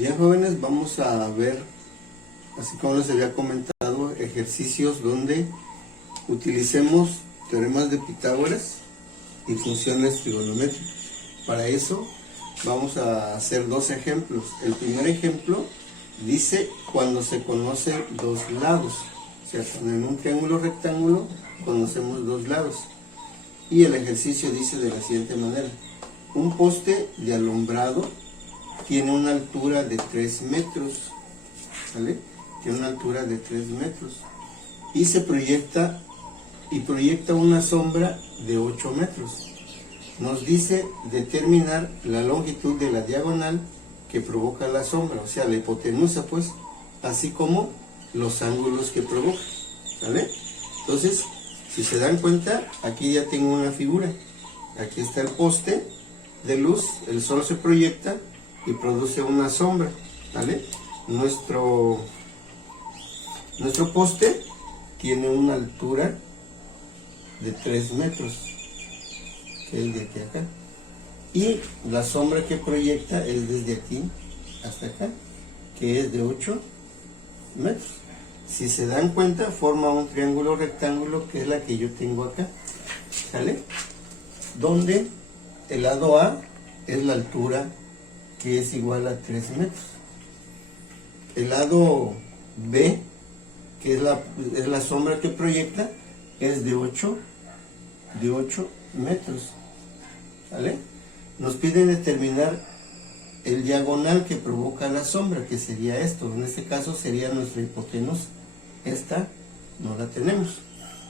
Bien, jóvenes, vamos a ver, así como les había comentado, ejercicios donde utilicemos teoremas de Pitágoras y funciones trigonométricas. Para eso vamos a hacer dos ejemplos. El primer ejemplo dice cuando se conocen dos lados, o sea, cuando en un triángulo rectángulo conocemos dos lados. Y el ejercicio dice de la siguiente manera: un poste de alumbrado tiene una altura de 3 metros, ¿vale? Tiene una altura de 3 metros y proyecta una sombra de 8 metros. Nos dice determinar la longitud de la diagonal que provoca la sombra, o sea, la hipotenusa, pues, así como los ángulos que provoca, ¿vale? Entonces, si se dan cuenta, aquí ya tengo una figura. Aquí está el poste de luz, el sol se proyecta y produce una sombra, ¿vale? Nuestro poste tiene una altura de 3 metros, que es de aquí a acá, y la sombra que proyecta es desde aquí hasta acá, que es de 8 metros. Si se dan cuenta, forma un triángulo rectángulo, que es la que yo tengo acá, ¿vale? Donde el lado A es la altura, que es igual a 3 metros. El lado B, que es la sombra que proyecta, es de 8 metros, ¿vale? Nos piden determinar el diagonal que provoca la sombra, que sería esto. En este caso sería nuestra hipotenusa. Esta no la tenemos.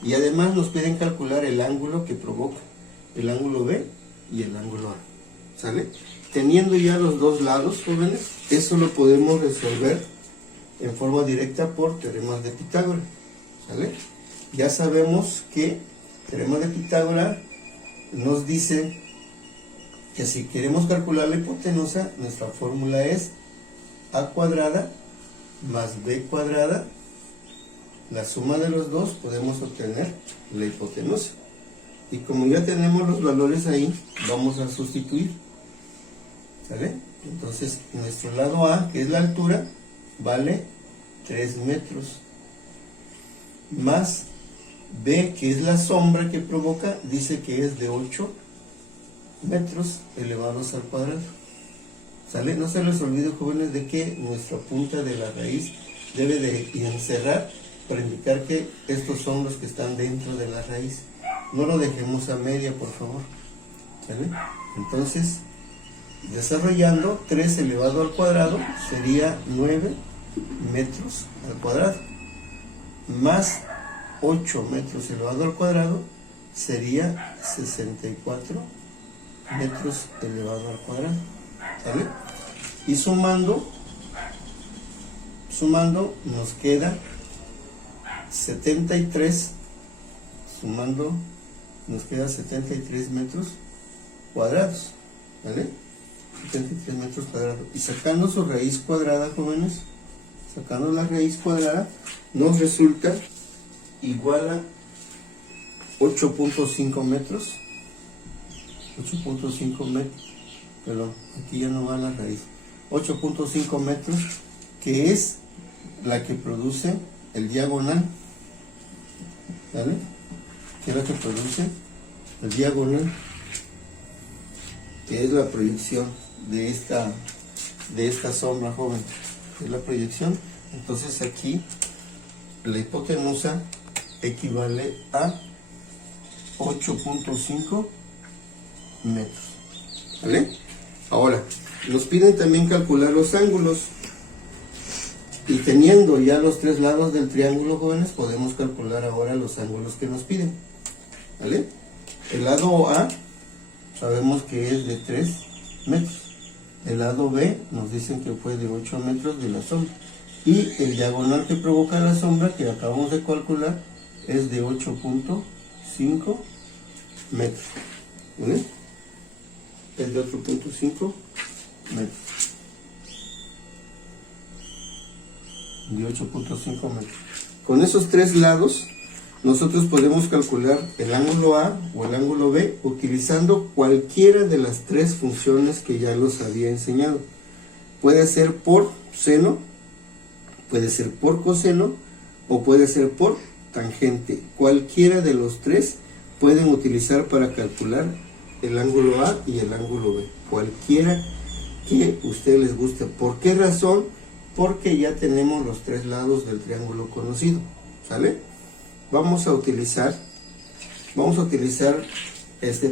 Y además nos piden calcular el ángulo que provoca, el ángulo B y el ángulo A, ¿sale? Teniendo ya los dos lados, jóvenes, eso lo podemos resolver en forma directa por teoremas de Pitágoras, ¿sale? Ya sabemos que teorema de Pitágoras nos dice que si queremos calcular la hipotenusa, nuestra fórmula es a cuadrada más b cuadrada. La suma de los dos podemos obtener la hipotenusa. Y como ya tenemos los valores ahí, vamos a sustituir, ¿sale? Entonces, nuestro lado A, que es la altura, vale 3 metros. Más B, que es la sombra que provoca, dice que es de 8 metros elevados al cuadrado, ¿sale? No se les olvide, jóvenes, de que nuestra punta de la raíz debe de encerrar para indicar que estos son los que están dentro de la raíz. No lo dejemos a media, por favor, ¿sale? Entonces, desarrollando, 3 elevado al cuadrado sería 9 metros al cuadrado, más 8 metros elevado al cuadrado sería 64 metros elevado al cuadrado, ¿sale? Y sumando nos queda 73, nos queda 73 metros cuadrados, ¿vale? 73 metros cuadrados. Y sacando su raíz cuadrada, jóvenes, sacando la raíz cuadrada, nos resulta igual a 8.5 metros. 8.5 metros, perdón, aquí ya no va la raíz. 8.5 metros, que es la que produce el diagonal, ¿vale? Que es la que produce el diagonal, que es la proyección de esta sombra, joven, es la proyección. Entonces aquí la hipotenusa equivale a 8.5 metros, ¿vale? Ahora, nos piden también calcular los ángulos. Y teniendo ya los tres lados del triángulo, jóvenes, podemos calcular ahora los ángulos que nos piden, ¿vale? El lado A sabemos que es de 3 metros. El lado B nos dicen que fue de 8 metros de la sombra. Y el diagonal que provoca la sombra, que acabamos de calcular, es de 8.5 metros, ¿vale? Es de 8.5 metros. De 8.5 metros. Con esos tres lados, nosotros podemos calcular el ángulo A o el ángulo B utilizando cualquiera de las tres funciones que ya los había enseñado. puede ser por seno, puede ser por coseno o puede ser por tangente. Cualquiera de los tres pueden utilizar para calcular el ángulo A y el ángulo B. Cualquiera que usted les guste. ¿Por qué razón? Porque ya tenemos los tres lados del triángulo conocido. ¿Sale? Vamos a utilizar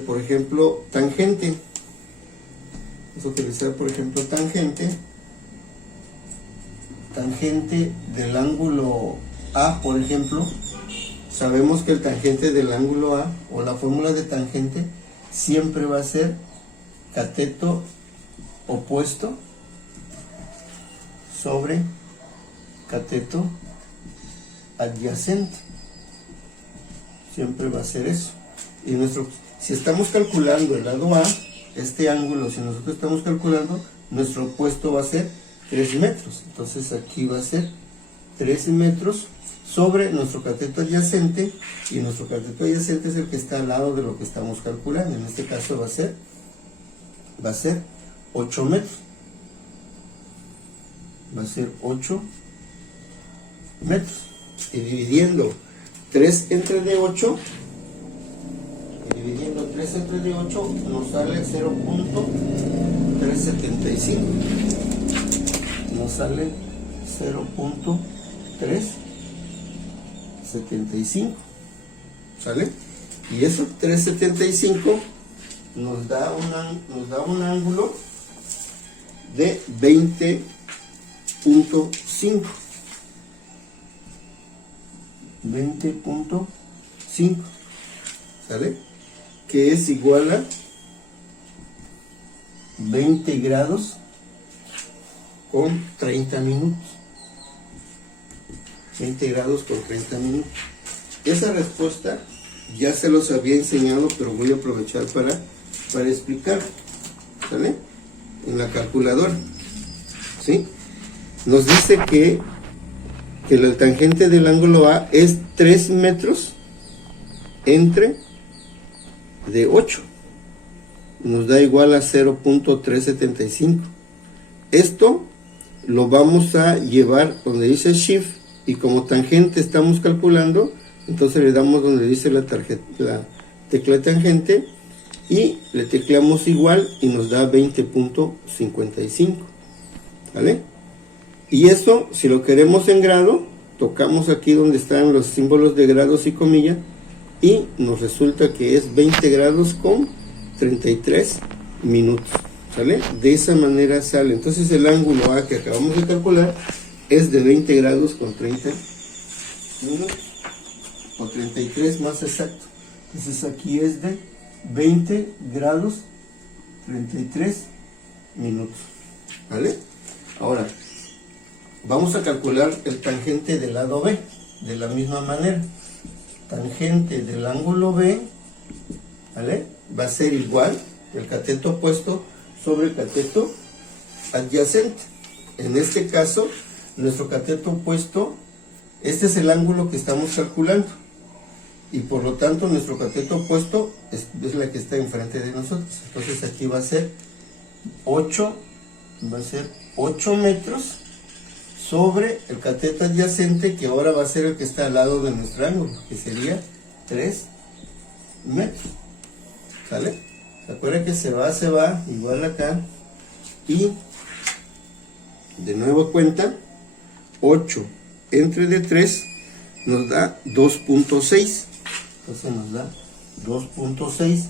por ejemplo, tangente. Vamos a utilizar, por ejemplo, tangente del ángulo A, por ejemplo. Sabemos que el tangente del ángulo A, o la fórmula de tangente, siempre va a ser cateto opuesto sobre cateto adyacente. Siempre va a ser eso. Y si estamos calculando el lado A, este ángulo, si nosotros estamos calculando, nuestro opuesto va a ser 3 metros. Entonces aquí va a ser 3 metros sobre nuestro cateto adyacente, y nuestro cateto adyacente es el que está al lado de lo que estamos calculando. En este caso va a ser 8 metros. Va a ser 8 metros. Y dividiendo 3 entre de 8, nos sale 0.375. Nos sale 0.375. ¿Sale? Y eso 375 nos da un ángulo de 20.5. 20.5, ¿sale? Que es igual a 20 grados con 30 minutos. 20 grados con 30 minutos. Esa respuesta ya se los había enseñado, pero voy a aprovechar para explicar, ¿sale? En la calculadora, ¿sí? Nos dice que la tangente del ángulo A es 3 metros entre de 8. Nos da igual a 0.375. Esto lo vamos a llevar donde dice Shift, y como tangente estamos calculando, entonces le damos donde dice la tecla tangente y le tecleamos igual y nos da 20.55. ¿Vale? Y eso, si lo queremos en grado, tocamos aquí donde están los símbolos de grados y comillas, y nos resulta que es 20 grados con 33 minutos. ¿Sale? De esa manera sale. Entonces el ángulo A que acabamos de calcular es de 20 grados con 30 minutos, o 33 más exacto. Entonces aquí es de 20 grados 33 minutos. ¿Vale? Ahora vamos a calcular el tangente del lado B de la misma manera. Tangente del ángulo B, ¿vale? Va a ser igual el cateto opuesto sobre el cateto adyacente. En este caso, nuestro cateto opuesto, este es el ángulo que estamos calculando, y por lo tanto nuestro cateto opuesto es la que está enfrente de nosotros. Entonces aquí va a ser 8 metros sobre el cateto adyacente, que ahora va a ser el que está al lado de nuestro ángulo, que sería 3 metros. ¿Sale? ¿Se acuerdan que se va igual acá? Y de nuevo cuenta, 8 entre de 3 nos da 2.6. Entonces nos da 2.6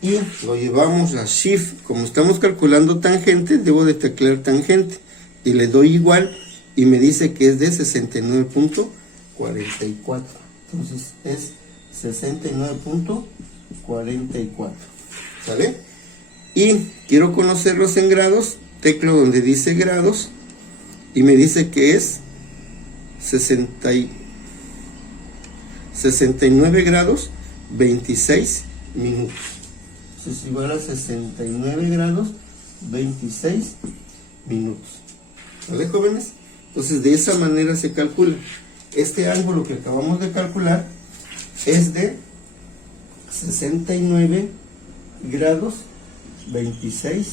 y lo llevamos a Shift. Como estamos calculando tangente, debo de teclear tangente y le doy igual, y me dice que es de 69.44. Entonces es 69.44. ¿Sale? Y quiero conocerlos en grados, teclo donde dice grados y me dice que es 69 grados 26 minutos. Entonces igual a 69 grados 26 minutos. ¿Vale, jóvenes? Entonces de esa manera se calcula. Este ángulo que acabamos de calcular es de 69 grados 26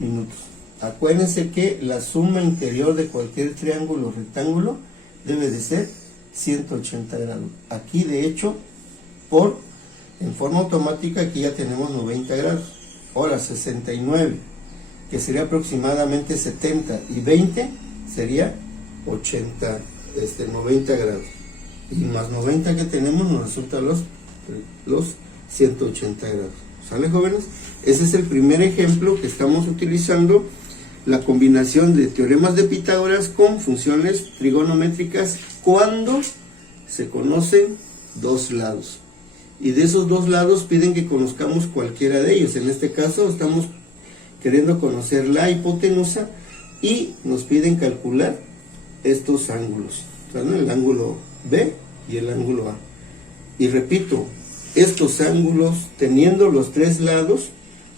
minutos. acuérdense que la suma interior de cualquier triángulo o rectángulo debe de ser 180 grados. Aquí de hecho, en forma automática, aquí ya tenemos 90 grados. Ahora 69, que sería aproximadamente 70, y 20 sería 90 grados. Y más 90 que tenemos nos resulta los 180 grados. ¿Sale, jóvenes? Ese es el primer ejemplo que estamos utilizando, la combinación de teoremas de Pitágoras con funciones trigonométricas cuando se conocen dos lados. Y de esos dos lados piden que conozcamos cualquiera de ellos. En este caso estamos queriendo conocer la hipotenusa y nos piden calcular estos ángulos, ¿no? El ángulo B y el ángulo A. Y repito, estos ángulos, teniendo los tres lados,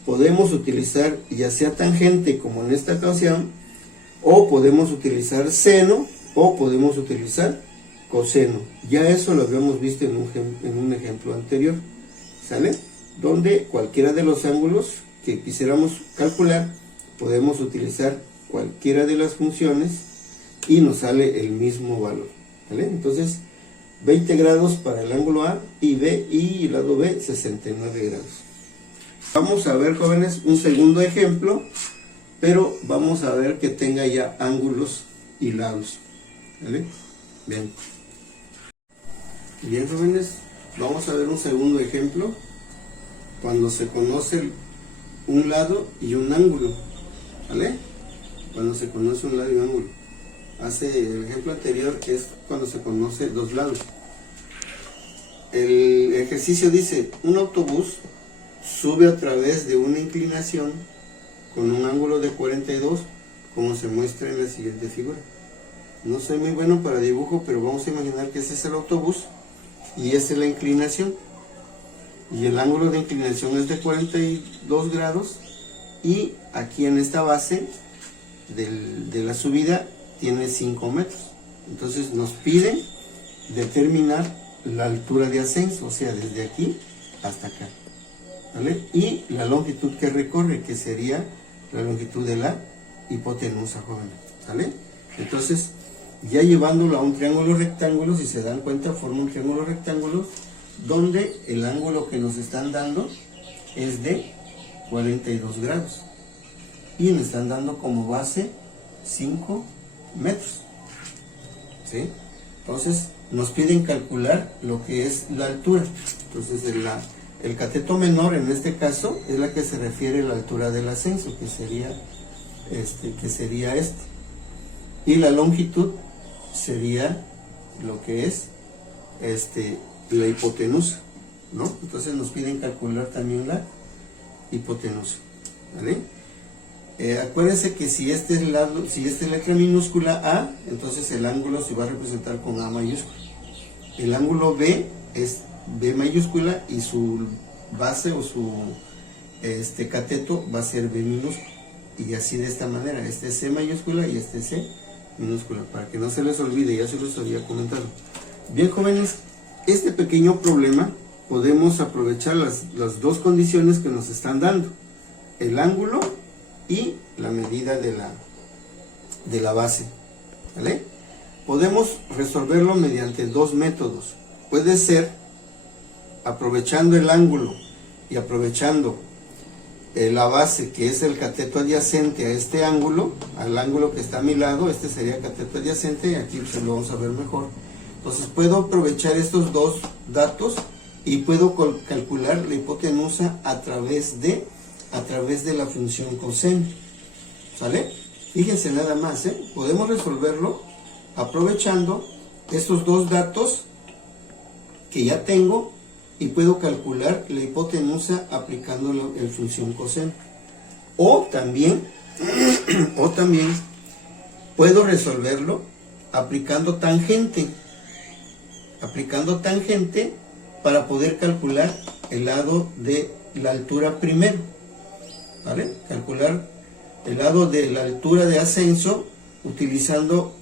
podemos utilizar ya sea tangente como en esta ocasión, o podemos utilizar seno, o podemos utilizar coseno. Ya eso lo habíamos visto en un ejemplo anterior, ¿sale? Donde cualquiera de los ángulos que quisiéramos calcular, podemos utilizar cualquiera de las funciones y nos sale el mismo valor, ¿vale? Entonces, 20 grados para el ángulo A y B, y el lado B 69 grados. Vamos a ver, jóvenes, un segundo ejemplo, pero vamos a ver que tenga ya ángulos y lados, ¿vale? Bien. Bien, jóvenes, vamos a ver un segundo ejemplo cuando se conoce un lado y un ángulo, ¿vale? Cuando se conoce un lado y un ángulo. El ejemplo anterior es cuando se conoce dos lados. El ejercicio dice: un autobús sube a través de una inclinación con un ángulo de 42, como se muestra en la siguiente figura. No soy muy bueno para dibujo, pero vamos a imaginar que ese es el autobús y esta es la inclinación. Y el ángulo de inclinación es de 42 grados, y aquí en esta base de la subida tiene 5 metros. Entonces nos piden determinar la altura de ascenso, o sea, desde aquí hasta acá, ¿vale? Y la longitud que recorre, que sería la longitud de la hipotenusa, joven, ¿vale? Entonces, ya llevándolo a un triángulo rectángulo, si se dan cuenta, forma un triángulo rectángulo donde el ángulo que nos están dando es de 42 grados y nos están dando como base 5 metros, ¿sí? Entonces nos piden calcular lo que es la altura. Entonces el cateto menor en este caso es la que se refiere a la altura del ascenso, que sería este, y la longitud sería lo que es la hipotenusa, ¿no? Entonces nos piden calcular también la hipotenusa, ¿vale? Acuérdense que si esta es letra minúscula A, entonces el ángulo se va a representar con A mayúscula. El ángulo B es B mayúscula y su base o su cateto va a ser B minúscula. Y así de esta manera, este es C mayúscula y este es C minúscula, para que no se les olvide, ya se los había comentado. Bien, jóvenes, este pequeño problema podemos aprovechar las dos condiciones que nos están dando: el ángulo y la medida de la base, ¿vale? Podemos resolverlo mediante dos métodos. Puede ser aprovechando el ángulo y aprovechando la base, que es el cateto adyacente a este ángulo, al ángulo que está a mi lado. Este sería cateto adyacente y aquí se lo vamos a ver mejor. Entonces puedo aprovechar estos dos datos y puedo calcular la hipotenusa a través de la función coseno, ¿sale? Fíjense nada más, podemos resolverlo aprovechando estos dos datos que ya tengo y puedo calcular la hipotenusa aplicando la función coseno. O también puedo resolverlo aplicando tangente para poder calcular el lado de la altura primero, ¿vale? Calcular el lado de la altura de ascenso utilizando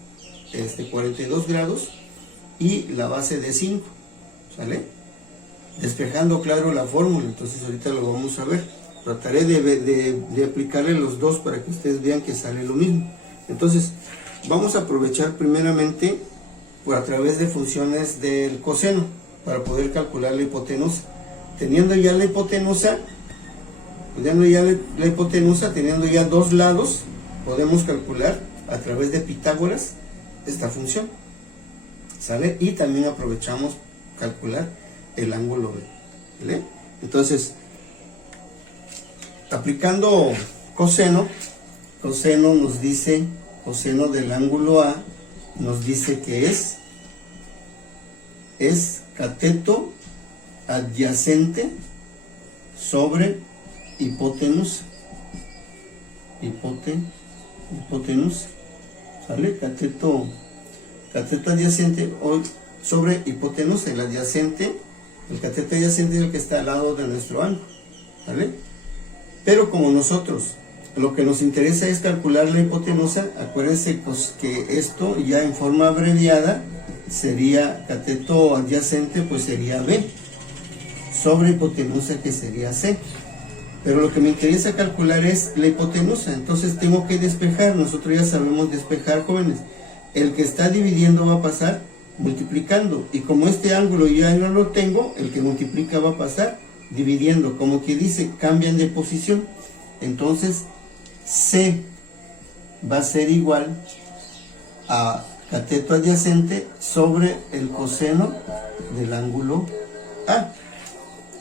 42 grados y la base de 5, ¿sale? Despejando, claro, la fórmula. Entonces ahorita lo vamos a ver. Trataré de aplicarle los dos para que ustedes vean que sale lo mismo. Entonces, vamos a aprovechar primeramente por a través de funciones del coseno para poder calcular la hipotenusa. Teniendo ya la hipotenusa, teniendo ya dos lados, podemos calcular a través de Pitágoras esta función, ¿sale? Y también aprovechamos calcular el ángulo B, ¿vale? Entonces, aplicando coseno nos dice, coseno del ángulo A nos dice que es cateto adyacente sobre hipotenusa. Hipotenusa, ¿sale? Cateto adyacente sobre hipotenusa. El cateto adyacente es el que está al lado de nuestro ángulo, ¿vale? Pero como nosotros lo que nos interesa es calcular la hipotenusa, acuérdense pues, que esto ya en forma abreviada sería cateto adyacente, pues sería B, sobre hipotenusa, que sería C. Pero lo que me interesa calcular es la hipotenusa, entonces tengo que despejar. Nosotros ya sabemos despejar, jóvenes. El que está dividiendo va a pasar multiplicando, y como este ángulo ya no lo tengo, el que multiplica va a pasar dividiendo, como que dice, cambian de posición. Entonces C va a ser igual a cateto adyacente sobre el coseno del ángulo A,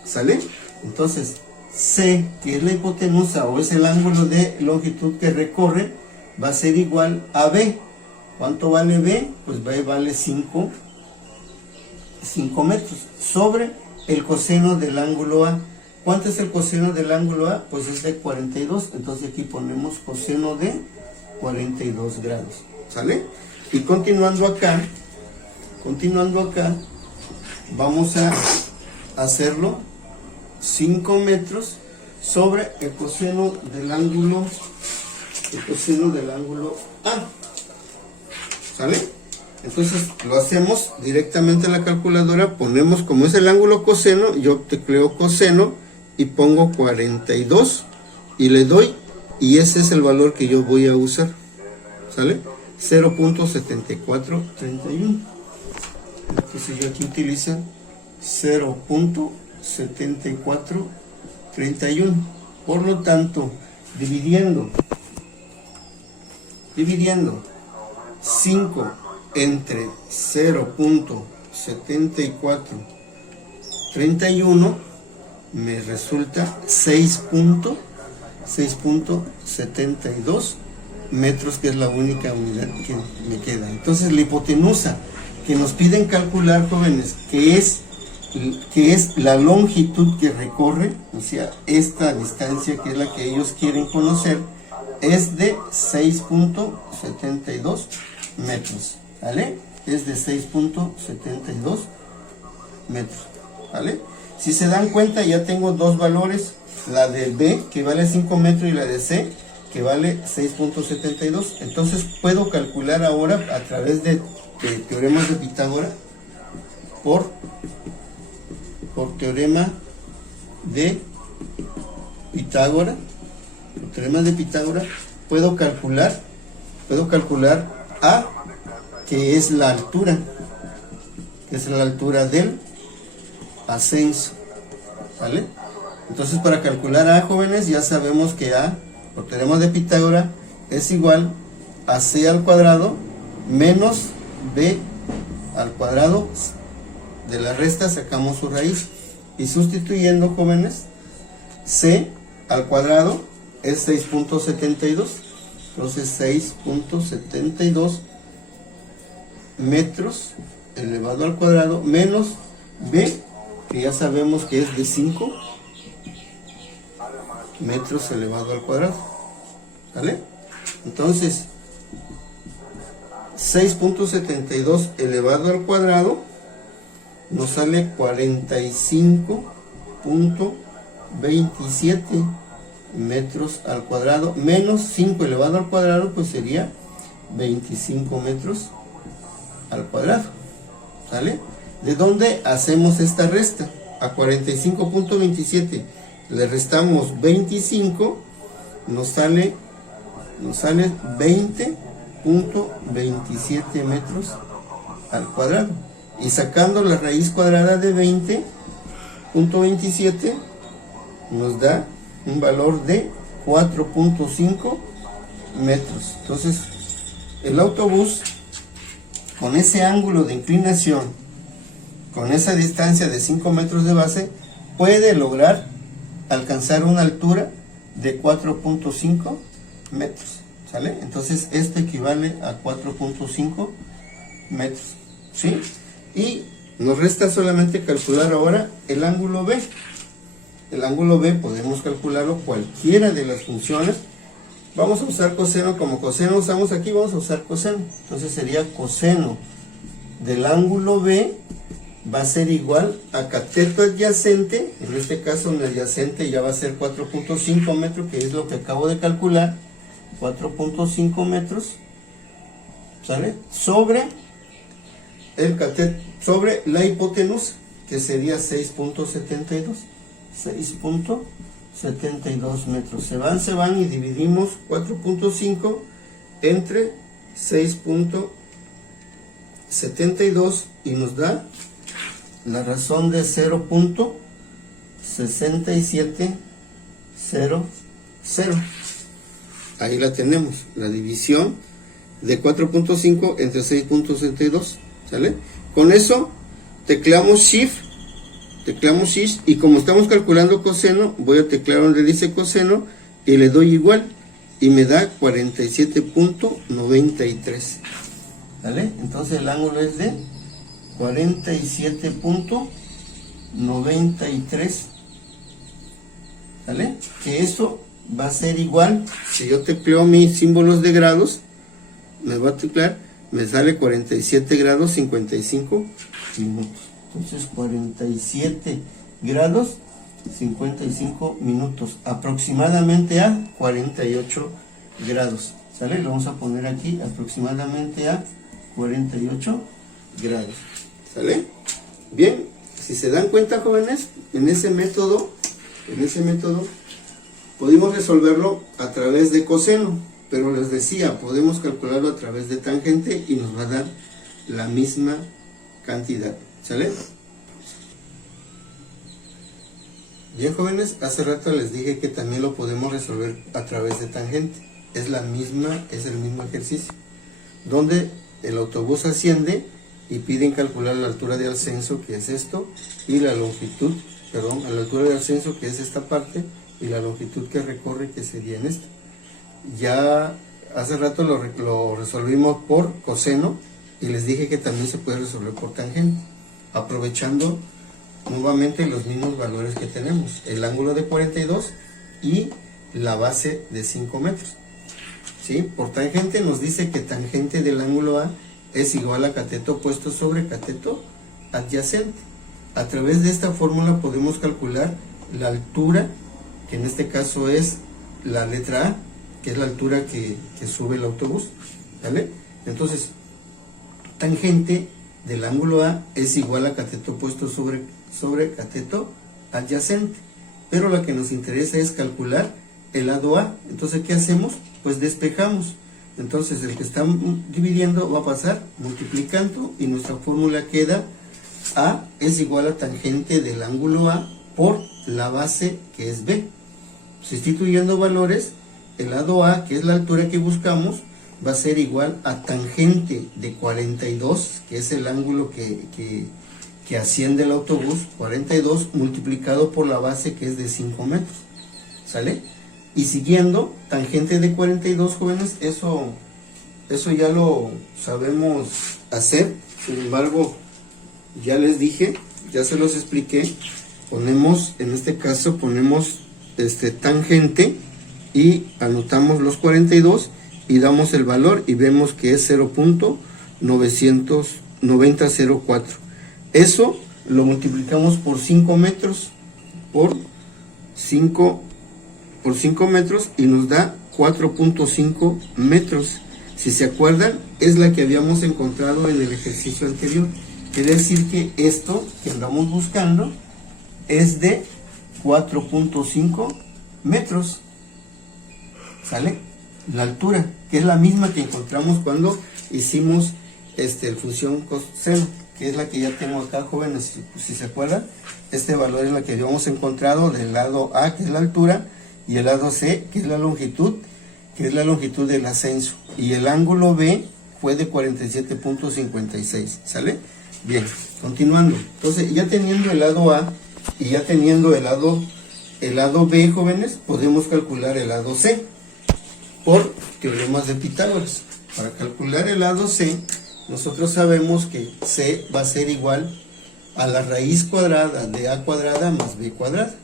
¿sale? Entonces C, que es la hipotenusa o es el ángulo de longitud que recorre, va a ser igual a B. ¿Cuánto vale B? Pues B vale 5 metros sobre el coseno del ángulo A. ¿Cuánto es el coseno del ángulo A? Pues es de 42, entonces aquí ponemos coseno de 42 grados, ¿sale? Y continuando acá, vamos a hacerlo 5 metros sobre el coseno del ángulo A, ¿sale? Entonces lo hacemos directamente en la calculadora, ponemos como es el ángulo coseno, yo tecleo coseno y pongo 42 y le doy, y ese es el valor que yo voy a usar, ¿sale? 0.7431. Entonces yo aquí utilizo 0.7431. Por lo tanto, dividiendo 5 entre 0.7431 me resulta 6.72 metros, que es la única unidad que me queda. Entonces la hipotenusa que nos piden calcular, jóvenes, que es la longitud que recorre, o sea, esta distancia que es la que ellos quieren conocer, es de 6.72 metros, ¿vale? Es de 6.72 metros, ¿vale? Si se dan cuenta, ya tengo dos valores, la de B, que vale 5 metros, y la de C, que vale 6.72. Entonces puedo calcular ahora a través de teoremas de Pitágoras, por teorema de Pitágoras, puedo calcular A, que es la altura, del ascenso, ¿vale? Entonces para calcular A, jóvenes, ya sabemos que A, por teorema de Pitágoras, es igual a C al cuadrado menos B al cuadrado. De la resta sacamos su raíz, y sustituyendo, jóvenes, C al cuadrado es 6.72, entonces 6.72 metros elevado al cuadrado menos B, que ya sabemos que es de 5 metros elevado al cuadrado, ¿vale? Entonces 6.72 elevado al cuadrado nos sale 45.27 metros al cuadrado, menos 5 elevado al cuadrado, pues sería 25 metros al cuadrado, ¿sale? ¿De dónde hacemos esta resta? A 45.27 le restamos 25, nos sale 20.27 metros al cuadrado. Y sacando la raíz cuadrada de 20.27 nos da un valor de 4.5 metros. Entonces el autobús, con ese ángulo de inclinación, con esa distancia de 5 metros de base, puede lograr alcanzar una altura de 4.5 metros, ¿sale? Entonces esto equivale a 4.5 metros, ¿sí? Y nos resta solamente calcular ahora el ángulo B. El ángulo B podemos calcularlo cualquiera de las funciones. Vamos a usar coseno, como coseno usamos aquí, vamos a usar coseno. Entonces sería coseno del ángulo B va a ser igual a cateto adyacente. En este caso el adyacente ya va a ser 4.5 metros, que es lo que acabo de calcular. 4.5 metros, ¿sale? Sobre el cateto, sobre la hipotenusa, que sería 6.72 metros. Se van y dividimos 4.5 entre 6.72 y nos da la razón de 0.6700. Ahí la tenemos, la división de 4.5 entre 6.72, ¿sale? Con eso tecleamos Shift, y como estamos calculando coseno, voy a teclear donde dice coseno y le doy igual y me da 47.93, ¿vale? Entonces el ángulo es de 47.93, ¿vale? Que eso va a ser igual, si yo tecleo mis símbolos de grados, me va a teclear, me sale 47 grados 55 minutos. Entonces 47 grados 55 minutos, aproximadamente a 48 grados, ¿sale? Lo vamos a poner aquí, aproximadamente a 48 grados, ¿sale? Bien, si se dan cuenta, jóvenes, en ese método pudimos resolverlo a través de coseno, pero les decía, podemos calcularlo a través de tangente y nos va a dar la misma cantidad, ¿sale? Bien, jóvenes, hace rato les dije que también lo podemos resolver a través de tangente. Es el mismo ejercicio, donde el autobús asciende y piden calcular la altura de ascenso, que es esto, y la longitud, perdón, a la altura de ascenso, que es esta parte, y la longitud que recorre, que sería en esta. Ya hace rato lo resolvimos por coseno y les dije que también se puede resolver por tangente, aprovechando nuevamente los mismos valores que tenemos, el ángulo de 42 y la base de 5 metros. ¿Sí? Por tangente nos dice que tangente del ángulo A es igual a cateto opuesto sobre cateto adyacente. A través de esta fórmula podemos calcular la altura, que en este caso es la letra A, que es la altura que sube el autobús, ¿vale? Entonces, tangente del ángulo A es igual a cateto opuesto sobre cateto adyacente, pero lo que nos interesa es calcular el lado A. Entonces, ¿qué hacemos? Pues despejamos. Entonces, el que está dividiendo va a pasar multiplicando y nuestra fórmula queda: A es igual a tangente del ángulo A por la base, que es B. Sustituyendo valores, el lado A, que es la altura que buscamos, va a ser igual a tangente de 42, que es el ángulo que asciende el autobús, 42 multiplicado por la base, que es de 5 metros, ¿sale? Y siguiendo, tangente de 42, jóvenes, eso ya lo sabemos hacer. Sin embargo, ya les dije, ya se los expliqué, ponemos, en este caso ponemos tangente y anotamos los 42 y damos el valor y vemos que es 0.99004. Eso lo multiplicamos por 5 metros, por 5 metros, y nos da 4.5 metros. Si se acuerdan, es la que habíamos encontrado en el ejercicio anterior. Quiere decir que esto que andamos buscando es de 4.5 metros, ¿sale? La altura, que es la misma que encontramos cuando hicimos el función coseno, que es la que ya tengo acá, jóvenes, si se acuerdan. Este valor es la que habíamos encontrado del lado A, que es la altura, y el lado C, que es la longitud, del ascenso. Y el ángulo B fue de 47.56, ¿sale? Bien, continuando. Entonces, ya teniendo el lado A y ya teniendo el lado B, jóvenes, podemos calcular el lado C por teoremas de Pitágoras. Para calcular el lado C, nosotros sabemos que C va a ser igual a la raíz cuadrada de A cuadrada más B cuadrada,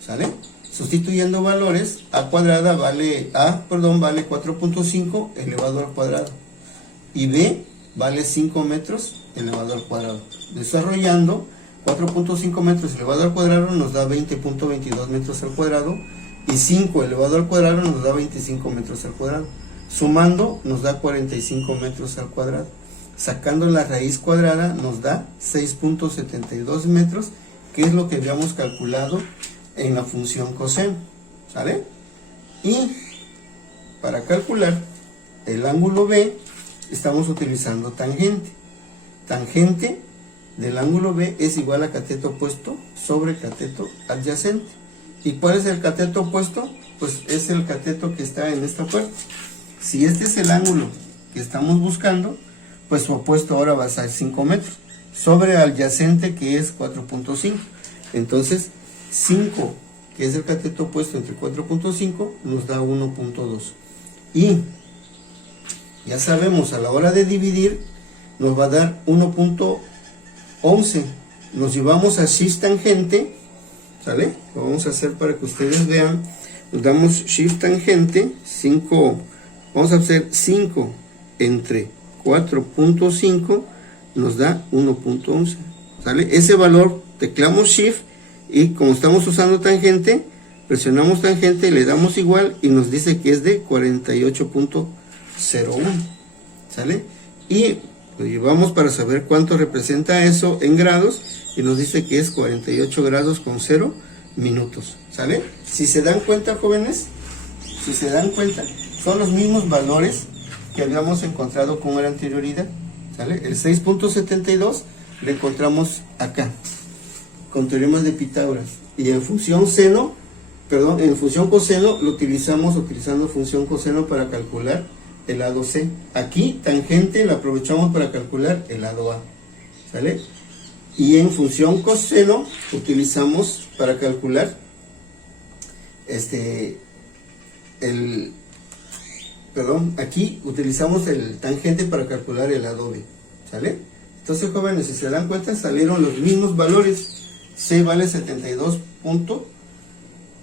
¿sale? Sustituyendo valores, A cuadrada vale 4.5 elevado al cuadrado y B vale 5 metros elevado al cuadrado. Desarrollando, 4.5 metros elevado al cuadrado nos da 20.22 metros al cuadrado y 5 elevado al cuadrado nos da 25 metros al cuadrado. Sumando nos da 45 metros al cuadrado. Sacando la raíz cuadrada nos da 6.72 metros, que es lo que habíamos calculado en la función coseno, ¿sale? Y para calcular el ángulo B estamos utilizando tangente. Tangente del ángulo B es igual a cateto opuesto sobre cateto adyacente. ¿Y cuál es el cateto opuesto? Pues es el cateto que está en esta parte. Si este es el ángulo que estamos buscando, pues su opuesto ahora va a ser 5 metros sobre adyacente, que es 4.5. Entonces 5, que es el cateto opuesto entre 4.5, nos da 1.2. Y ya sabemos, a la hora de dividir nos va a dar 1.11. Nos llevamos a shift tangente, ¿sale? Lo vamos a hacer para que ustedes vean. Nos damos shift tangente 5. Vamos a hacer 5 entre 4.5 nos da 1.11, ¿sale? Ese valor teclamos shift y como estamos usando tangente, presionamos tangente, le damos igual y nos dice que es de 48.01, ¿sale? Y lo llevamos para saber cuánto representa eso en grados y nos dice que es 48 grados con 0 minutos, ¿sale? Si se dan cuenta, jóvenes, son los mismos valores que habíamos encontrado con la anterioridad, ¿sale? El 6.72 lo encontramos acá con teoremas de Pitágoras, y en función coseno lo utilizamos utilizando función coseno para calcular el lado C. Aquí tangente la aprovechamos para calcular el lado A, ¿sale? Y en función coseno utilizamos para calcular aquí utilizamos el tangente para calcular el lado B, ¿sale? Entonces, jóvenes, si se dan cuenta, salieron los mismos valores. C vale 72 punto,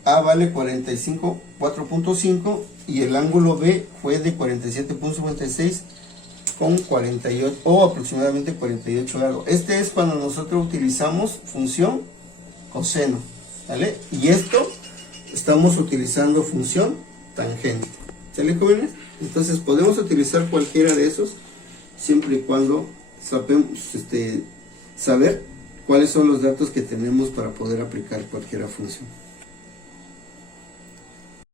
A vale 4.5 y el ángulo B fue de 47.56 con 48 o aproximadamente 48 grados. Este es cuando nosotros utilizamos función coseno, ¿vale? Y esto estamos utilizando función tangente, ¿sale, jóvenes? Entonces podemos utilizar cualquiera de esos siempre y cuando sabemos saber cuáles son los datos que tenemos para poder aplicar cualquier función.